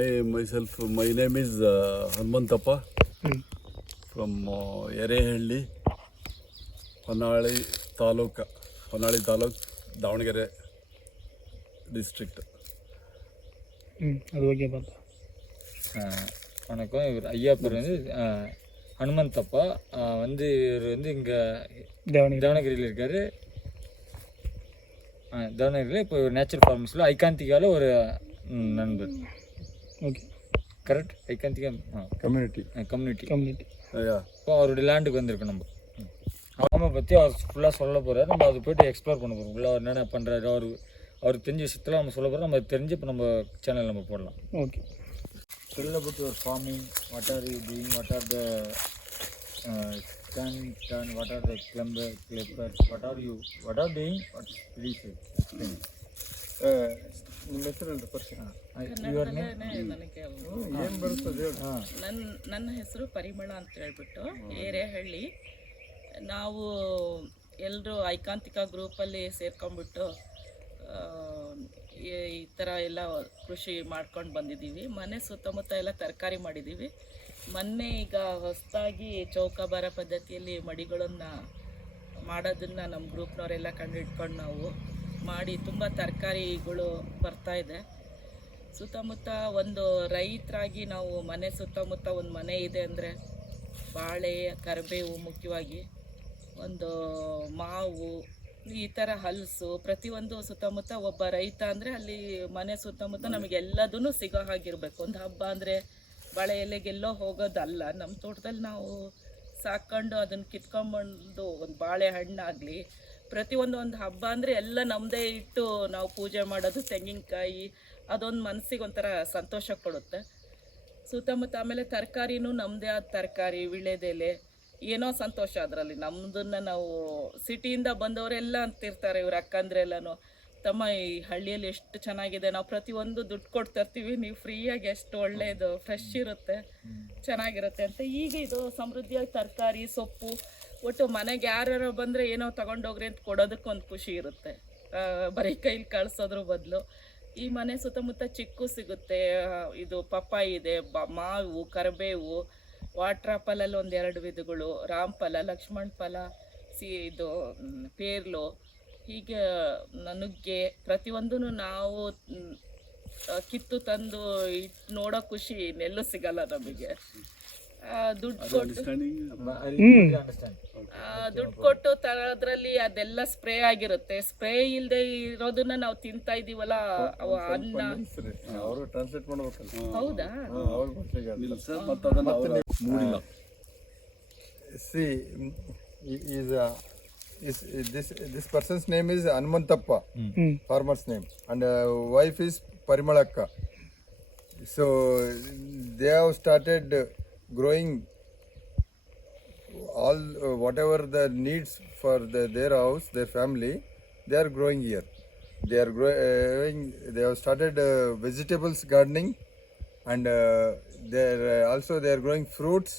My name is Hanmantappa from Erehalli, Honali Taluk, Davangere district. அது okay பார்த்தா. வணக்கம். இவர் ஐயா பேர் வந்து ஹனுமந்தப்பா. வந்து இவர் வந்து இங்கே தேவனகிரியில் இருக்கார். தேவனகிரியில் இப்போ நேச்சுரல் ஃபார்மஸில் ஐகாந்திகாவில் ஒரு நண்பர். Okay, correct. ஐகாந்திகா கம்யூனிட்டி இப்போ அவருடைய லேண்டுக்கு வந்திருக்கு. நம்ம அவனை பற்றி அவர் ஃபுல்லாக சொல்ல போகிறார். நம்ம அதை போய்ட்டு எக்ஸ்ப்ளோர் பண்ண போகிறோம். ஃபுல்லாக அவர் என்னென்ன பண்ணுறாரு, அவருக்கு தெரிஞ்ச விஷயத்தில் நம்ம சொல்ல போகிறோம். நம்ம தெரிஞ்சு இப்போ நம்ம சேனலில் நம்ம போடலாம். Okay. Tell about your farming. What are you doing? What are the turn? What are the clippers? What are you doing? Please explain. ನಿಮ್ಮ ಹೆಸರು ಪರ್ಸನ್ Your name? ಏನು ಬರ್ತದೆ ಹೇಳಿ. ನನ್ನ ಹೆಸರು ಪರಿಮಳ ಅಂತ ಹೇಳ್ಬಿಟ್ಟು ಏರೆಹಳ್ಳಿ. ನಾವು ಎಲ್ಲರೂ ಐಕಾಂತಿಕ ಗ್ರೂಪಲ್ಲಿ ಸೇರ್ಕೊಂಡ್ಬಿಟ್ಟು ಈ ಥರ ಎಲ್ಲ ಕೃಷಿ ಮಾಡ್ಕೊಂಡು ಬಂದಿದ್ದೀವಿ. ಮನೆ ಸುತ್ತಮುತ್ತ ಎಲ್ಲ ತರಕಾರಿ ಮಾಡಿದ್ದೀವಿ. ಮೊನ್ನೆ ಈಗ ಹೊಸದಾಗಿ ಚೌಕಾಬಾರ ಪದ್ಧತಿಯಲ್ಲಿ ಮಡಿಗಳನ್ನು ಮಾಡೋದನ್ನು ನಮ್ಮ ಗ್ರೂಪ್ನವರೆಲ್ಲ ಕಂಡುಹಿಡ್ಕೊಂಡು ನಾವು ಮಾಡಿ ತುಂಬ ತರಕಾರಿಗಳು ಬರ್ತಾಯಿದೆ. ಸುತ್ತಮುತ್ತ ಒಂದು ರೈತರಾಗಿ ನಾವು ಮನೆ ಸುತ್ತಮುತ್ತ ಒಂದು ಮನೆ ಇದೆ ಅಂದರೆ ಬಾಳೆ, ಕರಿಬೇವು, ಮುಖ್ಯವಾಗಿ ಒಂದು ಮಾವು, ಈ ಥರ ಹಲಸು, ಪ್ರತಿಯೊಂದು ಸುತ್ತಮುತ್ತ ಒಬ್ಬ ರೈತ ಅಂದರೆ ಅಲ್ಲಿ ಮನೆ ಸುತ್ತಮುತ್ತ ನಮಗೆಲ್ಲದೂ ಸಿಗೋ ಹಾಗಿರಬೇಕು. ಒಂದು ಹಬ್ಬ ಅಂದರೆ ಬಾಳೆ ಎಲೆಗೆಲ್ಲೋ ಹೋಗೋದಲ್ಲ. ನಮ್ಮ ತೋಟದಲ್ಲಿ ನಾವು ಸಾಕೊಂಡು ಅದನ್ನು ಕಿತ್ಕೊಂಡ್ಬಂದು ಒಂದು ಬಾಳೆ ಹಣ್ಣಾಗಲಿ ಪ್ರತಿಯೊಂದು ಒಂದು ಹಬ್ಬ ಅಂದರೆ ಎಲ್ಲ ನಮ್ಮದೇ ಇಟ್ಟು ನಾವು ಪೂಜೆ ಮಾಡೋದು, ತೆಂಗಿನಕಾಯಿ, ಅದೊಂದು ಮನಸ್ಸಿಗೆ ಒಂಥರ ಸಂತೋಷ ಕೊಡುತ್ತೆ. ಸುತ್ತಮುತ್ತ ಆಮೇಲೆ ತರಕಾರಿನೂ ನಮ್ಮದೇ ಆದ ತರಕಾರಿ, ವಿಳೆದೆಲೆ, ಏನೋ ಸಂತೋಷ ಅದರಲ್ಲಿ. ನಮ್ಮದನ್ನು ನಾವು ಸಿಟಿಯಿಂದ ಬಂದವರೆಲ್ಲ ಅಂತಿರ್ತಾರೆ, ಇವ್ರ ಅಕ್ಕಂದ್ರೆಲ್ಲನೂ, ತಮ್ಮ ಈ ಹಳ್ಳಿಯಲ್ಲಿ ಎಷ್ಟು ಚೆನ್ನಾಗಿದೆ, ನಾವು ಪ್ರತಿಯೊಂದು ದುಡ್ಡು ಕೊಟ್ಟು ತರ್ತೀವಿ, ನೀವು ಫ್ರೀಯಾಗಿ ಎಷ್ಟು ಒಳ್ಳೆಯದು ಫ್ರೆಶ್ ಇರುತ್ತೆ, ಚೆನ್ನಾಗಿರುತ್ತೆ ಅಂತ. ಈಗ ಇದು ಸಮೃದ್ಧಿಯಾಗಿ ತರಕಾರಿ, ಸೊಪ್ಪು, ಒಟ್ಟು ಮನೆಗೆ ಯಾರು ಬಂದರೆ ಏನೋ ತಗೊಂಡೋಗ್ರಿ ಅಂತ ಕೊಡೋದಕ್ಕೊಂದು ಖುಷಿ ಇರುತ್ತೆ. ಬರೀ ಕೈಲಿ ಕಳಿಸೋದ್ರ ಬದಲು ಈ ಮನೆ ಸುತ್ತಮುತ್ತ ಚಿಕ್ಕು ಸಿಗುತ್ತೆ. ಇದು ಪಪ್ಪಾಯಿ ಇದೆ, ಮಾವು, ಕರಿಬೇವು, ವಾಟರ್ ಆಪಲಲ್ಲಿ 1-2 ವಿಧಗಳು, ರಾಮಫಲ, ಲಕ್ಷ್ಮಣ ಫಲ, ಇದು ಪೇರ್ಲು, ಹೀಗೆ ನುಗ್ಗೆ, ಪ್ರತಿಯೊಂದೂ ನಾವು ಕಿತ್ತು ತಂದು ಇಟ್ಟು ನೋಡೋ ಖುಷಿ ಇನ್ನೆಲ್ಲೂ ಸಿಗಲ್ಲ ನಮಗೆ. ದುಡ್ಡು ಕೊಟ್ಟು ತರೋದ್ರಲ್ಲಿ ಅದೆಲ್ಲ ಸ್ಪ್ರೇ ಆಗಿರುತ್ತೆ. ಸ್ಪ್ರೇ ಇಲ್ಲದೆ ಇರೋದನ್ನ ನಾವು ತಿಂತಾ ಇದೀವಲ್ಲ, ಅನ್ನ. ಅವರು ಟ್ರಾನ್ಸ್ಲೇಟ್ ಮಾಡ್ಬೇಕಲ್ಲ. ಹೌದಾ? See, this person's name is Hanmantappa, farmer's name, and wife is Parimalakka. So they have started growing all whatever the needs for their house, their family. They are growing here. They are growing. They have started vegetables gardening, and they are growing fruits.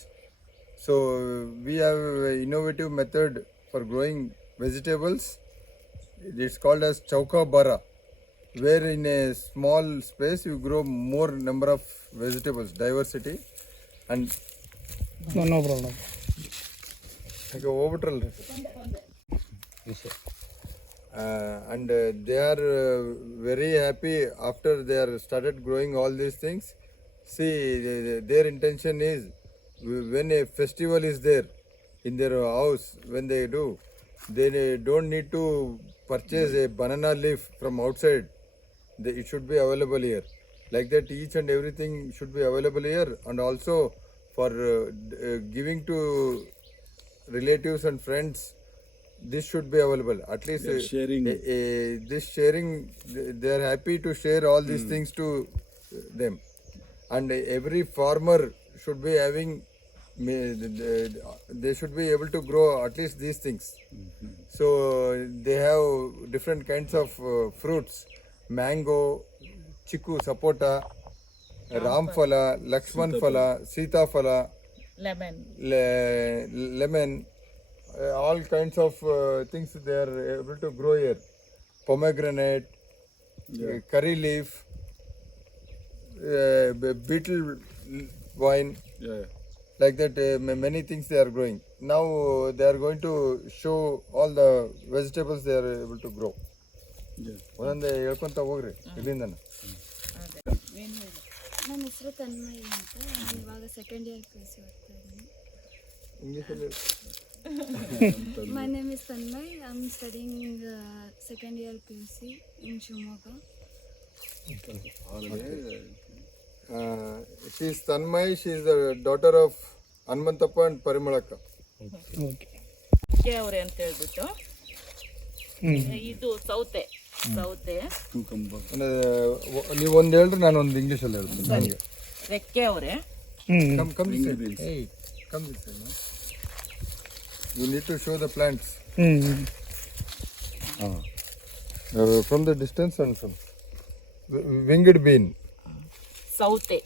So we have an innovative method for growing vegetables. It's called as Chaukabara, where in a small space you grow more number of vegetables, diversity. And no problem. like overall, and they are very happy after they are started growing all these things. See, their intention is when a festival is there in their house, when they do, they don't need to purchase a banana leaf from outside. It should be available here. Like that, each and everything should be available here, and also for giving to relatives and friends, this should be available. At least sharing. This sharing, they are happy to share all these things to them. And every farmer should be having, they should be able to grow at least these things. So they have different kinds of fruits: mango, chiku, sapota, ramfala, lakshman phala, sita phala, lemon, all kinds of things they are able to grow here. Pomegranate, curry leaf, beetle vine, Yeah. like that. Many things they are growing. Now they are going to show all the vegetables they are able to grow. Yeah. ಒಂದೊಂದೇ ಹೇಳ್ಕೊಂತ ಹೋಗ್ರಿ ಇಲ್ಲಿಂದ. ನನ್ನ ಹೆಸರು ತನ್ಮಯಿ ಅಂತ, ನಾನು ಇವಾಗ second year PUC ಓದ್ತಾ ಇದ್ದೀನಿ. ಇಂಗ್ಲೀಷಲ್ಲಿ My name is Tanmay. I'm studying second year PUC in Shimoga. she is Tanmay. She is the daughter of Hanmantappa and Parimalakka. Okay. K ಅವರೇ ಅಂತ ಹೇಳ್ಬಿಟ್ಟು ಇದು ಸೌತೆ Cucumber. ನೀವು ಒಂದು ಹೇಳ್ರಿ, ನಾನು ಒಂದು ಇಂಗ್ಲೀಷಲ್ಲಿ ಹೇಳ್ತೀನಿ. ನನಗೆ ರೆಕ್ಕೆ ಅವರೇ. come this side. Hey, come this side. You need to show the plants from the distance and from winged bean, ಸೌತೆ,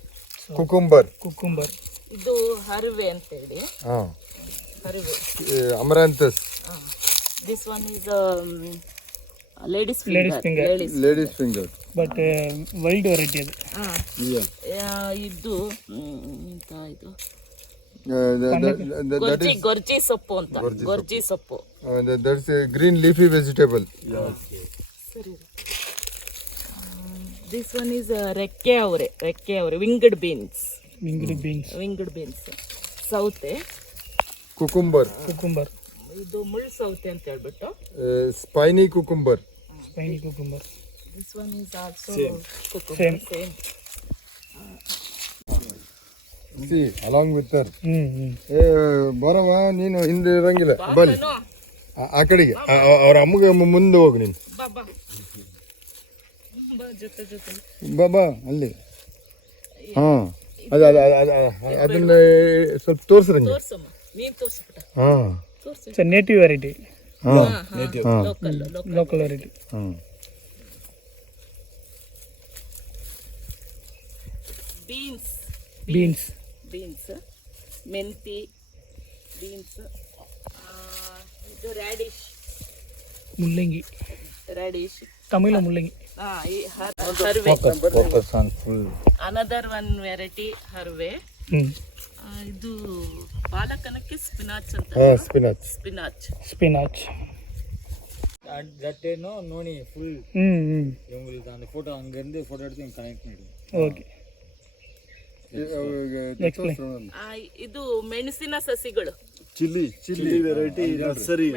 cucumber, ಕುಕ್ಕುಂಬರ್, ಇದು ಹರಿವೆ ಅಂತೇಳಿ ಹರಿವೆ. amaranthus, this one is ladies finger. ladies finger. But wild variety ಅದು. ಇದು ಎಂತ ಇದು That is ಗೊರ್ಜಿ ಸೊಪ್ಪು ಅಂತ. ಗೊರ್ಜಿ ಸೊಪ್ಪು. that's a green leafy vegetable. ಸರಿ. ದಿಸ್ ಒನ್ ಇಸ್ ರೆಕ್ಕೆ ಅವರೆ. ವಿಂಗಡ್ ಬೀನ್ಸ್. ಸೌತೆ, cucumber, ಕುಕ್ಕುಂಬರ್, ಇದು ಮುಳ್ಳು ಸೌತೆ ಅಂತ ಹೇಳ್ಬಿಟ್ಟು. spiny cucumber. This one is also Same. Same. See, along with her. ಬರವ, ನೀನು ಹಿಂದೆ ಇರಂಗಿಲ್ಲ, ಬಲ್ಲಿ ಆ ಕಡೆಗೆ ಅವ್ರ ಅಮ್ಮಗೆ ಮುಂದೆ ಹೋಗು ನೀನು. ಬಾ ಜೊತೆ ಬಾ ಅಲ್ಲಿ. ಹಾಂ, ಅದನ್ನ ಸ್ವಲ್ಪ ತೋರಿಸ್ರಂಗೆ. ತೋರ್ಸಮ್ಮ, ನೀನ್ ತೋರ್ಸ್ಬಿಟ್ಟ. ಹಾಂ, ತೋರ್ಸು. Native variety, local local variety. ಹಾಂ. ಬೀನ್ಸ್, ಮೆಂತಿ, ಬೀನ್ಸ್, ಇದು ರ್ಯಾಡಿಶ್, ಮುಲ್ಲಂಗಿ, ತಮಿಳ ಮುಲ್ಲಂಗಿ. ಹರ್ವೆ. Focus on full. Another one variety ಹರ್ವೆ. ಇದು ಪಾಲಕನಕ್ಕೆ ಸ್ಪಿನಾಚ್ ಅಂತ. ஸ்பினாச். தட்டேனோ நோனி ஃபுல் இவங்களுக்கு அந்த ஃபோட்டோ அங்கேருந்து ஃபோட்டோ எடுத்து கனெக்ட் பண்ணிடுவோம். ಓಕೆ. ಇದು ಮೆಣಸಿನ ಸಸಿಗಳು. Chilli variety nursery.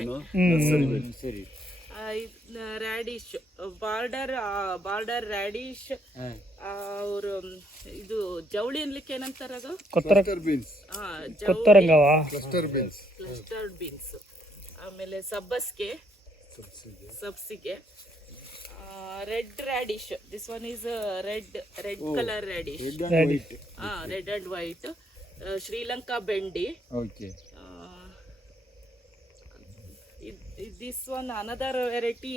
சரி. Radish, border radish. ಅವರು ಇದು ಜವಳಿ ಅನ್ಲಿಕ್ಕೆ ಏನಂತಾರ ಅದು? ಕೊತ್ತರಂಗವಾ, ಕ್ಲಸ್ಟರ್ಡ್ ಬೀನ್ಸ್. ಆಮೇಲೆ ಸಬ್ಸಿಗೆ, red radish. This one is red colour radish. Red and white. Sri Lanka ಬೆಂಡಿ. Okay. This one another variety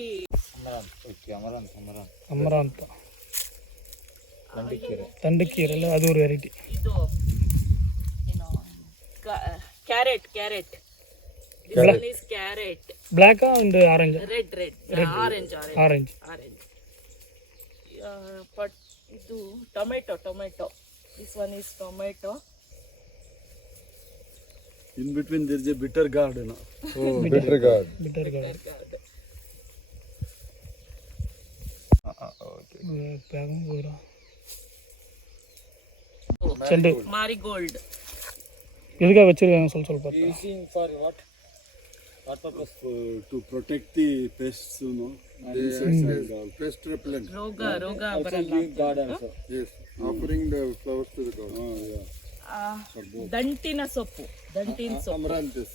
amaranth. ತಂಡಕ್ಕೀರಲ್ಲ, ಅದು ಒಂದು ವೆರೈಟಿ. ಇದು ಏನು carrot. This one is carrot. Black and orange. Red orange. But ಇದು tomato. This one is tomato. In between there is a bitter gourd. Bitter gourd. ಚೆಂಡು, marigold. ಇದಕ್ಕೆ வச்சிருக்காங்க ಸ್ವಲ್ಪ. Using for what purpose? To protect the pests, Pest repellent. ರೋಗ ಬರಲ್ಲ. garden also. Yes, offering the flowers to the god. ದಂಟಿನ ಸೊಪ್ಪು. Amaranthus.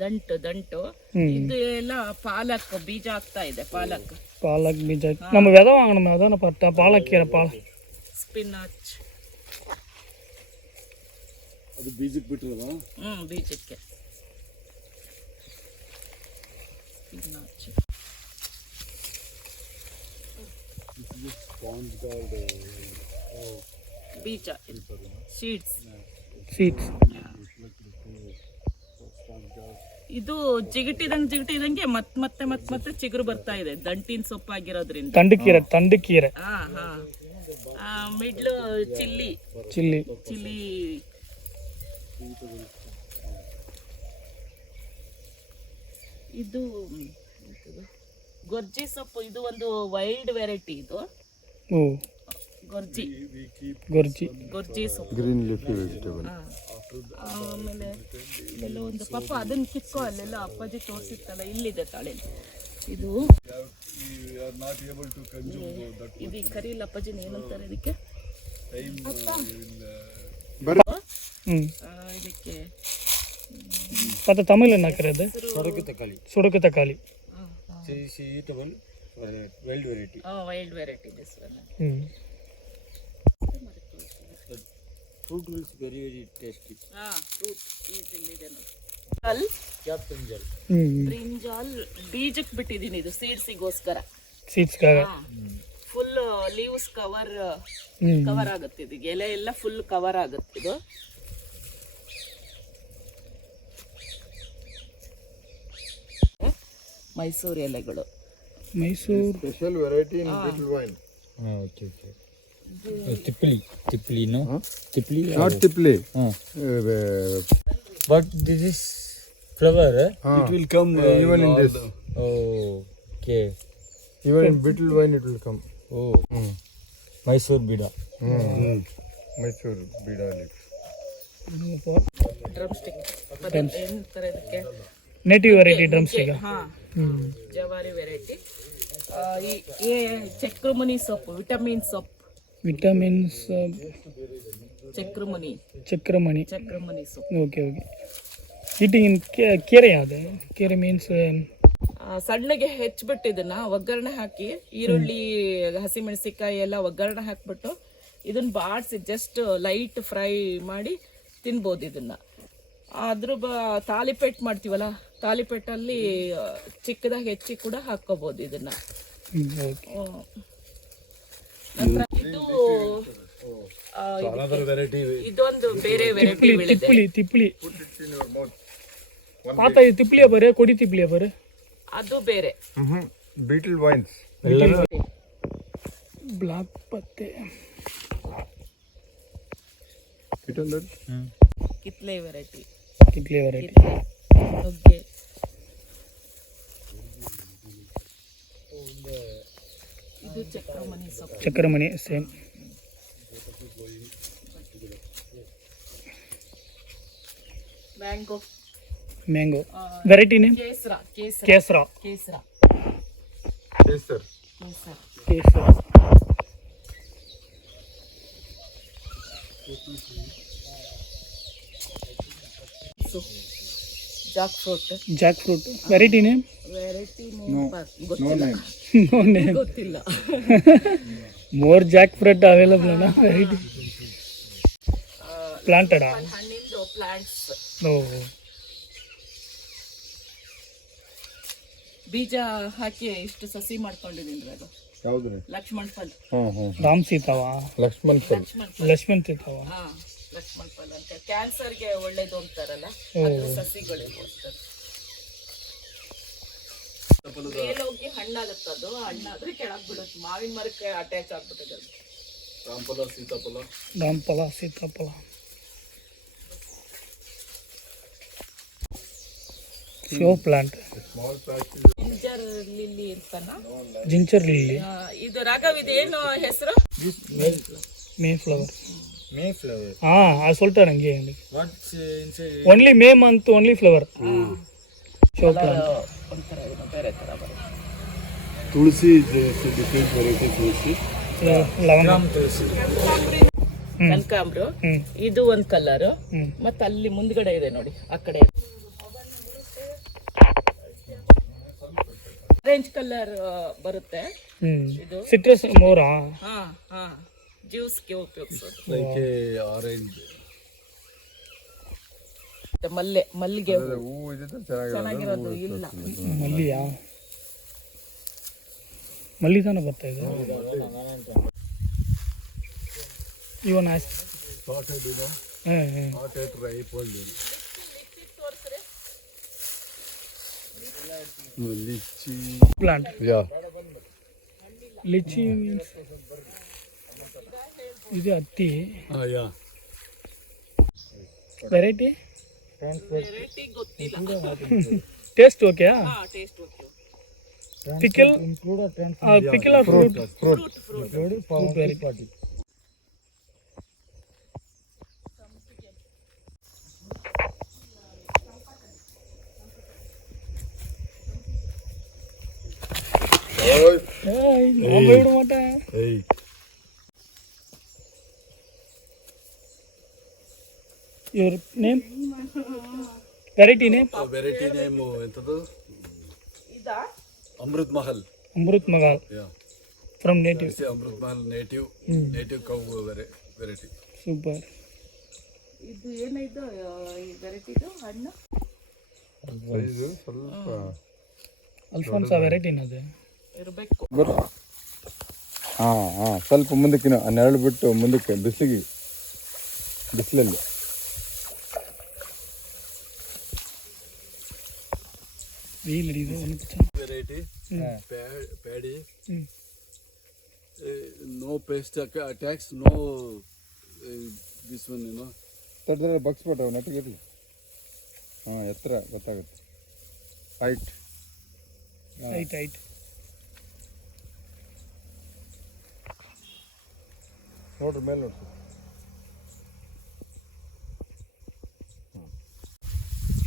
ದಂಟು. ಇದು ಎಲ್ಲ ಪಾಲಕ್ ಬೀಜ ಆಗ್ತಾ ಇದೆ. ಪಾಲಕ್ ಬೀಜ நம்ம விதை வாங்கணும். அதான பார்த்தா பாலக்கீரை. ಸ್ಪಿನಾಚ್. ಅದು ಬೀಜಕ್ಕೆ ಬಿಟ್ಟಿರೋದ? ಬೀಜಕ್ಕೆ ಸ್ಪಿನಾಚ್. ಬೀಜ, ಸೀಡ್ಸ್. ಇದು ಜಿಗಿಟಿದಂಗೆ ಮತ್ತೆ ಚಿಗುರು ಬರ್ತಾ ಇದೆ. ದಂಟಿನ ಸೊಪ್ಪಾಗಿರೋದ್ರಿಂದ. ತಂಡಕ್ಕೀರೆ. Middle chilli chilli. ಚಿಲ್ಲಿ. ಇದು ಗೊರ್ಜಿ ಸೊಪ್ಪು, ಇದು ಒಂದು ವೈಲ್ಡ್ ವೆರೈಟಿ. ಇದು ಓ ಗೊರ್ಜಿ ಗೊರ್ಜಿ ಸೊಪ್ಪು. Green leafy vegetable. ಆಮೇಲೆ ಇಲ್ಲೆಲ್ಲ ಒಂದು ಪಾಪ ಅದನ್ನ ಕಿತ್ಕೋ, ಅಲ್ಲೆಲ್ಲ ಅಪ್ಪಾಜಿ ತೋರಿಸಿತ್ತಲ್ಲ, ಇಲ್ಲಿದೆ ತಾಳೆ. ಇದು ಇದು ಕರೀಲ್ ಅಪ್ಪಾಜಿನ ಏನಂತಾರೆ ಇದಕ್ಕೆ? ಇದಕ್ಕೆ ಮತ್ತೆ ತಮಿಳನ್ನ ಹಾಕಿರೋದು ಸೊಡಕು ತಕಾಳಿ ಸುಡುಕು ತಕಾಳಿ. Eatable wild variety. Wild variety this one. Fruit wills very very tasty. Fruit is ಇಲ್ಲಿದೆ ನೋಡಿ. ಬ್ರಿಂಜಾಲ್ ಬೀಜಕ್ಕೆ ಬಿಟ್ಟಿದ್ದೀನಿ, ಇದು ಸೀಡ್ಸಿಗೋಸ್ಕರ. ಸೀಡ್ಸ್ಗಾಗ ಫುಲ್ ಲೀವ್ಸ್ ಕವರ್ ಆಗುತ್ತೆ, ಇದು ಎಲೆ ಎಲ್ಲ ಫುಲ್ ಕವರ್ ಆಗುತ್ತೆ. ಇದು ಮೈಸೂರು ಎಲೆಗಳು. Mysore special variety in betel vine. Okay okay. ತಿಪ್ಲಿ Not tipli. But this is flower. It will come even in this. Okay. Even in bitter wine it will come. Mysore ಬೀಡ. Mysore bida leaf. Drum stick ಏನಂತಾರೆ ಇದಕ್ಕೆ? Native variety drum stick. ಜವಾರಿ variety. ಈ ಚಕ್ರಮುನಿ ಸೊಪ್ಪು, vitamin ಸೊಪ್ಪು. Vitamins ಚಕ್ರಮುನಿ ಸೊಪ್ಪು. Okay okay. Eating ಇನ್ ಕೆರೆ ಯಾವುದು? ಕೆರೆ ಮೀನ್ಸ್ ಸಣ್ಣಗೆ ಹೆಚ್ಚಿಬಿಟ್ಟು ಇದನ್ನ ಒಗ್ಗರಣೆ ಹಾಕಿ, ಈರುಳ್ಳಿ ಹಸಿಮೆಣಸಿಕಾಯಿ ಎಲ್ಲ ಒಗ್ಗರಣೆ ಹಾಕ್ಬಿಟ್ಟು ಇದನ್ನ ಬಾಡಿಸಿ ಜಸ್ಟ್ ಲೈಟ್ ಫ್ರೈ ಮಾಡಿ ತಿನ್ಬೋದು. ಇದನ್ನ ತಾಲಿಪೇಟ್ ಮಾಡ್ತೀವಲ್ಲ, ತಾಲಿಪೇಟಲ್ಲಿ ಚಿಕ್ಕದಾಗಿ ಹೆಚ್ಚಿ ಕೂಡ ಹಾಕೋಬಹುದು ಇದನ್ನ. ನಂತರ ಇದು ಇದೊಂದು ಬೇರೆ ವೆರೈಟಿ ತಿಪ್ಲಿ. ಪಾತ ತಿಪ್ಲಿಯ ಬರೇ ಕೊಡಿ ತಿಪ್ಲಿಯ ಬರೇ ಅದು ಬೇರೆ. Beetle wines. ಬ್ಲಾಕ್ ಪತ್ತೆ ಕಿತ್ಲೆ ವೆರೈಟಿ. ನುಗ್ಗೆ. ಇದು ಚಕ್ರಮಣಿ ಸೊಪ್ಪು. ಚಕ್ರಮಣಿ ಸೇಮ್. Mango variety name? ಕೇಸರ. Jack fruit variety name? ಗೊತ್ತಿಲ್ಲ. ಮೋರ್ ಜಾಕ್ ಫ್ರೂಟ್ ಅವೈಲಬಲ್ ಅಲ್ಲ ವೆರೈಟಿ. ಪ್ಲಾಂಟೆಡ್ ಹಣ್ಣಿಂದು ಪ್ಲಾಂಟ್ಸ್. ಬೀಜ ಹಾಕಿ ಇಷ್ಟು ಸಸಿ ಮಾಡ್ಕೊಂಡಿದ್ದೀನಿ. ಅದು ಯಾವ್ದು? ಲಕ್ಷ್ಮಣ್ ಫಲ್. ರಾಮ್ ಸೀತಾವ, ಲಕ್ಷ್ಮಣ್ ಫಲ್. ಲಕ್ಷ್ಮಣ್ ಸೀತಾವ. ಲಕ್ಷ್ಮಣ್ ಫಲ್ ಅಂತ ಕ್ಯಾನ್ಸರ್ಗೆ ಒಳ್ಳೇದು ಅಂತಾರಲ್ಲ, ಅದು ಸಸಿಗಳಿಗೋಸ್ಕರ. ಮೇಲೋಗಿ ಹಣ್ಣಾಗುತ್ತೆ, ಅದು ಹಣ್ಣಾದ್ರೆ ಕೆಳಗೆ ಬಿಡುತ್ತೆ. ಮಾವಿನ ಮರಕ್ಕೆ ಅಟ್ಯಾಚ್ ಆಗ್ಬಿಟ್ಟಿದೆ. ರಾಮಫಲ, ಸೀತಾಫಲ. Show plant. ಜಿಂಜರ್ ಲಿಲ್ಲಿ ಇರ್ತಾನ. Ginger lily. ಇದು ರಾಘವ್, ಇದೇನು ಹೆಸರು? ಮೇ ಫ್ಲವರ್. ಅದು சொல்லிட்டாரு அங்கே. only May month only flower. Show plant. ಒಂಥರ ಬೇರೆ ಥರ ಬರುತ್ತೆ. ತುಳಸಿ ಡಿಫ್ರೆಂಟ್ ವೆರೈಟಿ ತುಳಸಿ. ಕನಕಾಂಬ್ರ. ಇದು ಒಂದ್ ಕಲರ್. ಮತ್ತೆ ಅಲ್ಲಿ ಮುಂದ್ಗಡೆ ಇದೆ ನೋಡಿ, ಆ ಕಡೆ ಆರೆಂಜ್ ಕಲರ್ ಬರುತ್ತೆ. ಇದು ಸಿಟ್ರಸ್ ಮೋರಾ. ಜ್ಯೂಸ್ಗೆ ಉಪಯೋಗಿಸೋದು. Like orange. ಮಲ್ಲಿಗೆ ಹೂವು ಇದ್ರೆ ಚೆನ್ನಾಗಿರೋದು ಇಲ್ಲ. ಮಲ್ಲಿಯಾ? ಮಲ್ಲಿ ತಾನೇ ಬರ್ತಾ ಇದೆ. Even plant. Yeah. Litchi means ಇದು ಹತ್ತಿ Yeah. ವೆರೈಟಿ ವೆರೈಟಿ ಗೊತ್ತಿಲ್ಲ. Taste okay taste okay. Pickle pickle or fruit ಬಿಡ ಮಟ Hey. Your name variety name Variety name ಎಂತದು? ಇದಾ? Amrut Mahal. Amrut Mahal Yeah. From native It's a Amrut Mahal native cow variety. Super. ಇದು ಏನಿದು ಈ ವೆರೈಟಿದು ಹಣ್ಣು? ಇದು ಸ್ವಲ್ಪ ಅಲ್ಫೋನ್ಸಾ ವೆರೈಟಿನ ಅದು ಇರಬೇಕು. ಸ್ವಲ್ಪ ಮುಂದಕ್ಕೆ ನೆರಳು ಬಿಟ್ಟು ಮುಂದಕ್ಕೆ ಬಿಸಿಲಲ್ಲಿ வெயில் அடிக்குது ஒன்றும் Variety. Paddy. No pest attacks. No. This one, you know. ತಡ್ದ್ರೆ ಬಗ್ಸ್ಬಿಟ್ಟವು ನೆಟ್ಟಿಗಿರಲಿ. ಎತ್ತರ ಗೊತ್ತಾಗುತ್ತೆ. ಹೈಟ್ ಹೈಟ್ ನೋಡ್ರಿ ಮೇಲೆ ನೋಡ್ರಿ.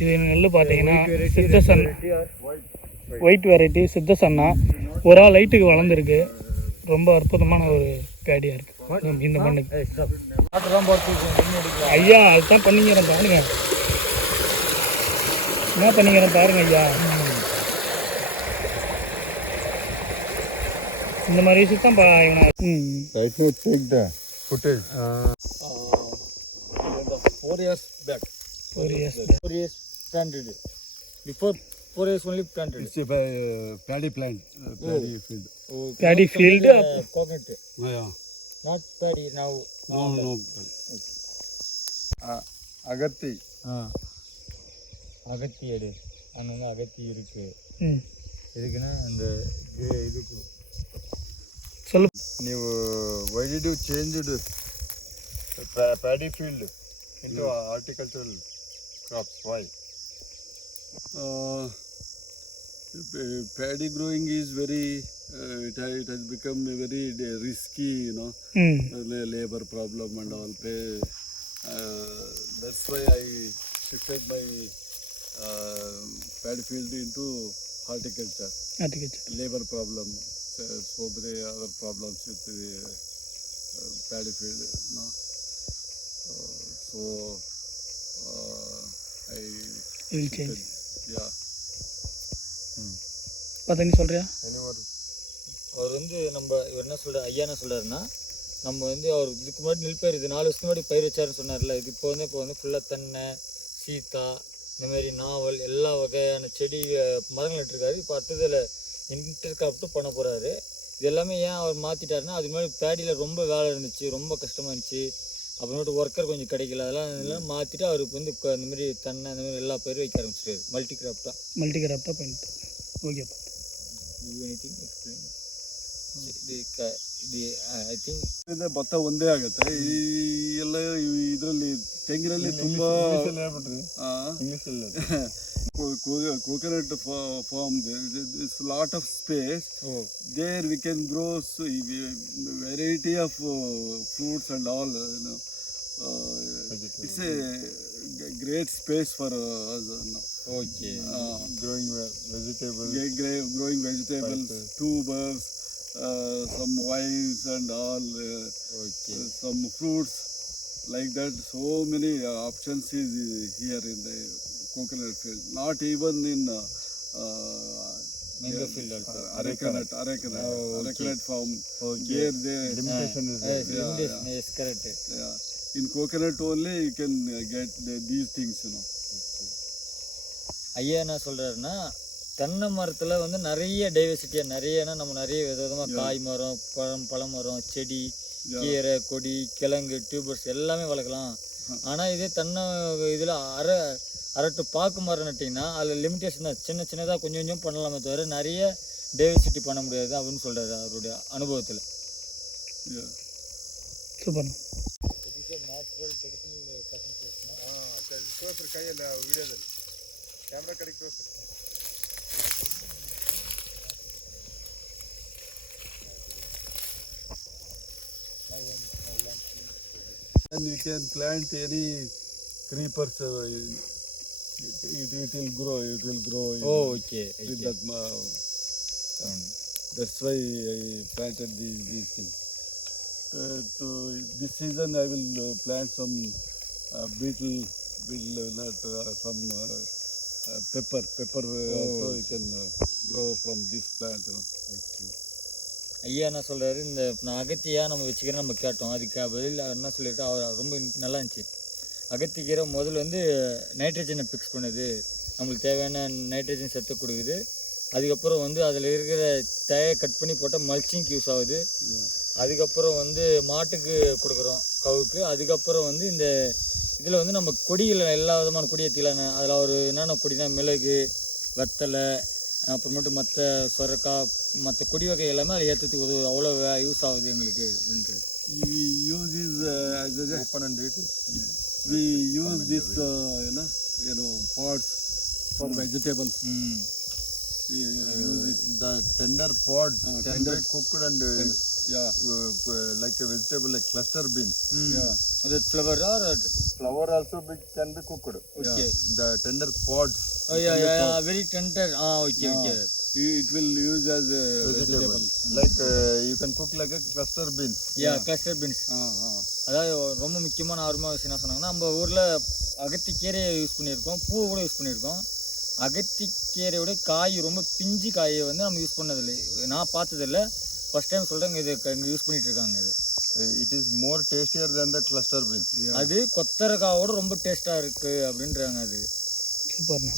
இது நெல் பார்த்தீங்கன்னா சித்தசன் ஒயிட் வெரைட்டி சித்தசன்னா ஒரு ஆள் லைட்டுக்கு வளர்ந்துருக்கு. ரொம்ப அற்புதமான ஒரு பேடியாக இருக்குது இந்த மண்ணுக்கு. ஐயா அதுதான் பண்ணிக்கிறேன் பாருங்க, என்ன பண்ணிக்கிறேன் பாருங்க ஐயா. இந்த மாதிரி விஷயம் தான் இவனை Right now take the footage. 4 years back. 4 years. 4 years planted. Before 4 years only planted. It's a paddy plant. Paddy field. Paddy field. Coconut. Yeah. Not paddy now. No. Agatti அகத்தி எடு அங்கே அகத்தி இருக்கு. ம் எதுக்குன்னா அந்த இதுக்கு சொல்லு. ನೀವು why did you change the paddy field into horticultural crops? Why? Paddy growing is very. It has become very risky, you know. Labor problem and all. That's why I shifted my paddy field into horticulture. Labor problem, so many other problems with the paddy field, no. So I will change. Yeah. பார்த்தா நீ சொல்றியா? அவர் வந்து நம்ம இவர் என்ன சொல்கிறார், ஐயா என்ன சொல்கிறாருன்னா, நம்ம வந்து அவர் இதுக்கு முன்னாடி நெல் பயிர் இது 4 வருஷத்துக்கு முன்னாடி பயிர் வச்சாருன்னு சொன்னார்ல. இது இப்போ வந்து ஃபுல்லாக தென்னை, சீத்தா, இந்தமாரி நாவல் எல்லா வகையான செடி மரங்கள் நட்டுருக்காரு. இப்போ அடுத்ததில் இன்டர் கிராஃப்ட்டும் பண்ண போகிறாரு. இது எல்லாமே ஏன் அவர் மாற்றிட்டாருன்னா, அது மாதிரி பேடியில் ரொம்ப வேலை இருந்துச்சு, ரொம்ப கஷ்டமாக இருந்துச்சு. அப்புறமேட்டு ஒர்க்கர் கொஞ்சம் கிடைக்கல. அதெல்லாம் மாற்றிட்டு அவருக்கு வந்து இந்தமாரி தென்னை இந்தமாரி எல்லா பயிரும் வைக்க ஆரம்பிச்சிட்டாரு. மல்டி கிராஃப்டாக பண்ணிட்டு. ஓகேப்பா. ಎನಿಥಿಂಗ್ ಎಕ್ಸ್ಪ್ಲೇನ್ ಇದು ಐ ಥಿಂಕ್ ಭತ್ತ ಒಂದೇ ಆಗುತ್ತೆ. ಈ ಎಲ್ಲ ಇದರಲ್ಲಿ ತೆಂಗಿನಲ್ಲಿ ತುಂಬಾ coconut farm, there's a lot of space. There we can grow variety of fruits and all, you know. It's a great space for us now. Okay. Growing vegetables. Growing vegetables, tubers, some vines and all, some fruits like that. So many options is here in the coconut field. Not even in mango field also. Arecanut farm. There Limitation is there. Yes, correct. Yeah. In coconut only you can get these things, you know. ஐயா என்ன சொல்கிறாருன்னா, தென்னை மரத்தில் வந்து நிறைய டைவர்சிட்டியாக நிறையனா நம்ம நிறைய விதமாக காய் மரம், பழமரம், செடி, கீரை, கொடி, கிழங்கு, டியூபர்ஸ் எல்லாமே வளர்க்கலாம். ஆனால் இதே தென்னை இதில் அரட்டு பாக்கு மரம் நட்டிங்கன்னா அதில் லிமிட்டேஷன் தான். சின்னதாக கொஞ்சம் பண்ணலாமே தவிர நிறைய டைவர்சிட்டி பண்ண முடியாது அப்படின்னு சொல்கிறாரு அவருடைய அனுபவத்தில். சூப்பர்ண்ணா. ತೋರ್ಸ್ರಿ ಕೈಯಲ್ಲಿ ವಿಡಿಯೋದಲ್ಲಿ ಕ್ಯಾಮ್ರಾ ಕಡೆಗೆ ತೋರ್ಸ್ರಿ. And you can plant any creepers. It will grow. It will grow. Okay With that, that's why I planted these things. To this season, I will plant some beetle nut, some pepper. Pepper also you can grow from this plant. ஐயா என்ன சொல்கிறாரு, இந்த நான் அகத்தியா நம்ம வச்சுக்கிறேன் நம்ம கேட்டோம், அதுக்கு பதில் என்ன சொல்லியிருக்கா அவர் ரொம்ப நல்லா இருந்துச்சு. அகத்திக்கீரை முதல்ல வந்து நைட்ரஜனை ஃபிக்ஸ் பண்ணுது, நம்மளுக்கு தேவையான நைட்ரஜன் சத்து கொடுக்குது. அதுக்கப்புறம் வந்து அதில் இருக்கிற தழையை கட் பண்ணி போட்டால் மல்ச்சிங்க்கு யூஸ் ஆகுது. அதுக்கப்புறம் வந்து மாட்டுக்கு கொடுக்குறோம் கவுக்கு. அதுக்கப்புறம் வந்து இந்த இதில் வந்து நம்ம கொடிகள் எல்லா விதமான கொடி ஏற்றிக்கலாம். அதில் ஒரு என்னென்ன கொடினா மிளகு, வெத்தலை, அப்புறமேட்டு மற்ற சொரக்காய், மற்ற கொடி வகை எல்லாமே அதை ஏற்றுறதுக்கு உதவு, அவ்வளோ யூஸ் ஆகுது எங்களுக்கு அப்படின்ட்டு. We use this as a Open and eat it. we use this pods for vegetables. We use it. The tender pods can tender. be cooked and Yeah. like a vegetable like cluster beans. Yeah. அது flower or Flower also can be cooked. Okay. The tender pods. Very tender. Okay okay. It will use as a vegetable. Like you can cook like a cluster beans. Cluster beans. அதாவது ரொம்ப முக்கியமான ஆர்வமாக விஷயம் என்ன சொன்னாங்கன்னா, நம்ம ஊரில் அகத்திக்கீரையை use பண்ணியிருக்கோம், பூவை கூட யூஸ் பண்ணியிருக்கோம். அகத்திக்கீரையோட காய் ரொம்ப பிஞ்சு காயை வந்து நம்ம யூஸ் பண்ணதில்லை, நான் பார்த்ததில்லை. ஃபர்ஸ்ட் டைம் சொல்கிறேங்க இது இங்கே யூஸ் பண்ணிட்டு இருக்காங்க. இது It is more tastier than the cluster beans. அது கொத்தரக்காவோட ரொம்ப டேஸ்ட்டாக இருக்குது அப்படின்றாங்க. அது சூப்பர்ண்ணா.